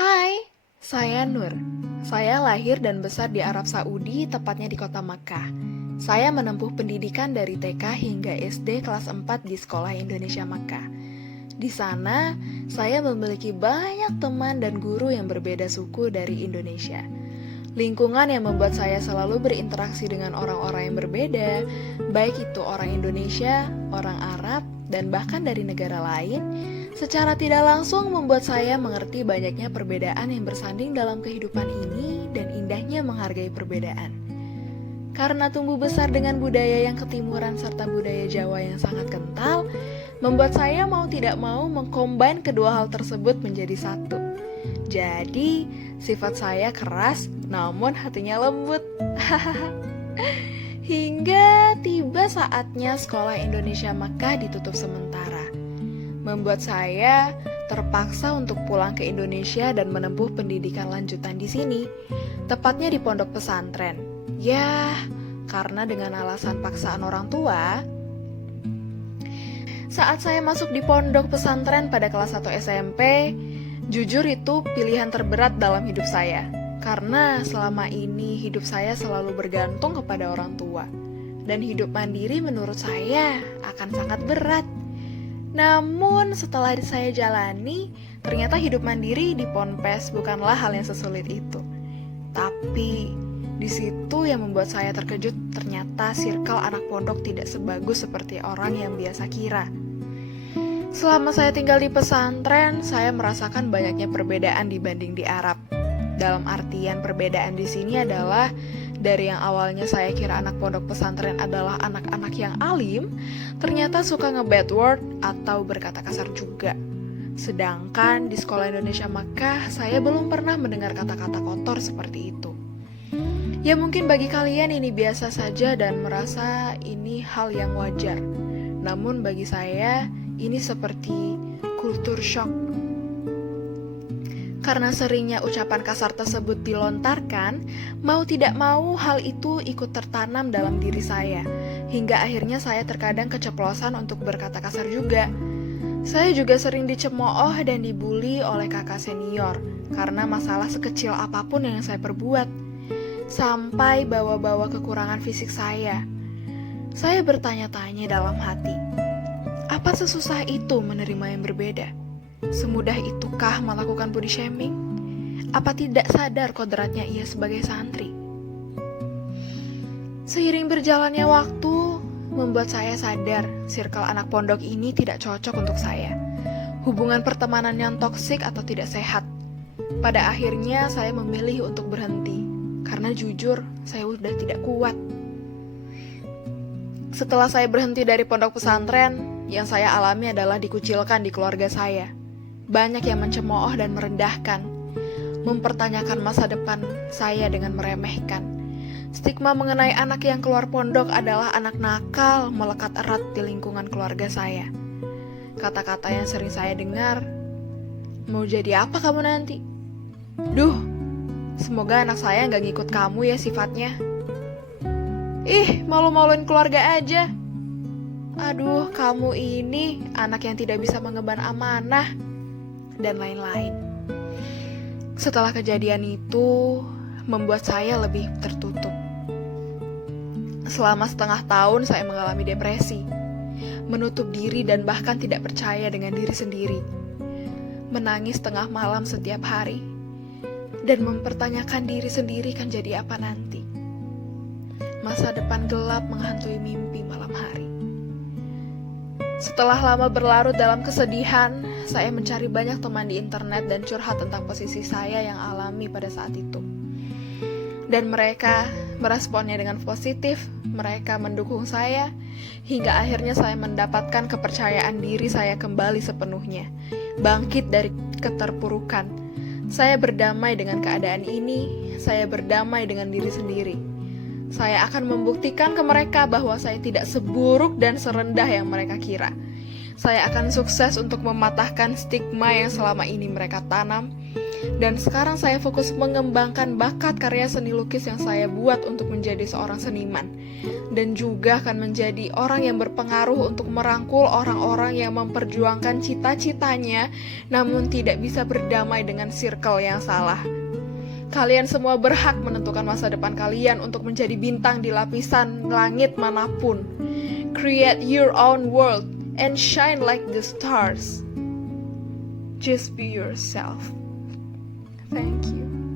Hai, saya Nur. Saya lahir dan besar di Arab Saudi, tepatnya di kota Makkah. Saya menempuh pendidikan dari TK hingga SD kelas 4 di Sekolah Indonesia Makkah. Di sana, saya memiliki banyak teman dan guru yang berbeda suku dari Indonesia. Lingkungan yang membuat saya selalu berinteraksi dengan orang-orang yang berbeda, baik itu orang Indonesia, orang Arab, dan bahkan dari negara lain, secara tidak langsung membuat saya mengerti banyaknya perbedaan yang bersanding dalam kehidupan ini dan indahnya menghargai perbedaan. Karena tumbuh besar dengan budaya yang ketimuran serta budaya Jawa yang sangat kental, membuat saya mau tidak mau mengcombine kedua hal tersebut menjadi satu. Jadi, sifat saya keras, namun hatinya lembut. Hingga tiba saatnya Sekolah Indonesia Makkah ditutup sementara. Membuat saya terpaksa untuk pulang ke Indonesia dan menempuh pendidikan lanjutan di sini, tepatnya di pondok pesantren. Ya, karena dengan alasan paksaan orang tua, saat saya masuk di pondok pesantren pada kelas 1 SMP, jujur itu pilihan terberat dalam hidup saya. Karena selama ini hidup saya selalu bergantung kepada orang tua. Dan hidup mandiri menurut saya akan sangat berat. Namun setelah saya jalani, ternyata hidup mandiri di Ponpes bukanlah hal yang sesulit itu. Tapi di situ yang membuat saya terkejut, ternyata circle anak pondok tidak sebagus seperti orang yang biasa kira. Selama saya tinggal di pesantren, saya merasakan banyaknya perbedaan dibanding di Arab. Dalam artian perbedaan di sini adalah dari yang awalnya saya kira anak pondok pesantren adalah anak-anak yang alim, ternyata suka nge-bad word atau berkata kasar juga. Sedangkan di Sekolah Indonesia Makkah, saya belum pernah mendengar kata-kata kotor seperti itu. Ya mungkin bagi kalian ini biasa saja dan merasa ini hal yang wajar. Namun bagi saya, ini seperti kultur shock. Karena seringnya ucapan kasar tersebut dilontarkan, mau tidak mau hal itu ikut tertanam dalam diri saya. Hingga akhirnya saya terkadang keceplosan untuk berkata kasar juga. Saya juga sering dicemooh dan dibully oleh kakak senior karena masalah sekecil apapun yang saya perbuat. Sampai bawa-bawa kekurangan fisik saya. Saya bertanya-tanya dalam hati, apa sesusah itu menerima yang berbeda? Semudah itukah melakukan body shaming? Apa tidak sadar kodratnya ia sebagai santri? Seiring berjalannya waktu, membuat saya sadar circle anak pondok ini tidak cocok untuk saya. Hubungan pertemanan yang toksik atau tidak sehat. Pada akhirnya saya memilih untuk berhenti, karena jujur saya sudah tidak kuat. Setelah saya berhenti dari pondok pesantren, yang saya alami adalah dikucilkan di keluarga saya. Banyak yang mencemooh dan merendahkan, mempertanyakan masa depan saya dengan meremehkan. Stigma mengenai anak yang keluar pondok adalah anak nakal melekat erat di lingkungan keluarga saya. Kata-kata yang sering saya dengar, mau jadi apa kamu nanti? Duh, semoga anak saya gak ngikut kamu ya sifatnya. Ih, malu-maluin keluarga aja. Aduh, kamu ini anak yang tidak bisa mengemban amanah, dan lain-lain. Setelah kejadian itu, membuat saya lebih tertutup. Selama setengah tahun saya mengalami depresi, menutup diri dan bahkan tidak percaya dengan diri sendiri. Menangis tengah malam setiap hari, dan mempertanyakan diri sendiri kan jadi apa nanti. Masa depan gelap menghantui mimpi malam hari. Setelah lama berlarut dalam kesedihan, saya mencari banyak teman di internet dan curhat tentang posisi saya yang alami pada saat itu. Dan mereka meresponnya dengan positif, mereka mendukung saya, hingga akhirnya saya mendapatkan kepercayaan diri saya kembali sepenuhnya, bangkit dari keterpurukan. Saya berdamai dengan keadaan ini, saya berdamai dengan diri sendiri. Saya akan membuktikan ke mereka bahwa saya tidak seburuk dan serendah yang mereka kira. Saya akan sukses untuk mematahkan stigma yang selama ini mereka tanam. Dan sekarang saya fokus mengembangkan bakat karya seni lukis yang saya buat untuk menjadi seorang seniman. Dan juga akan menjadi orang yang berpengaruh untuk merangkul orang-orang yang memperjuangkan cita-citanya, namun tidak bisa berdamai dengan circle yang salah. Kalian semua berhak menentukan masa depan kalian untuk menjadi bintang di lapisan langit manapun. Create your own world and shine like the stars. Just be yourself. Thank you.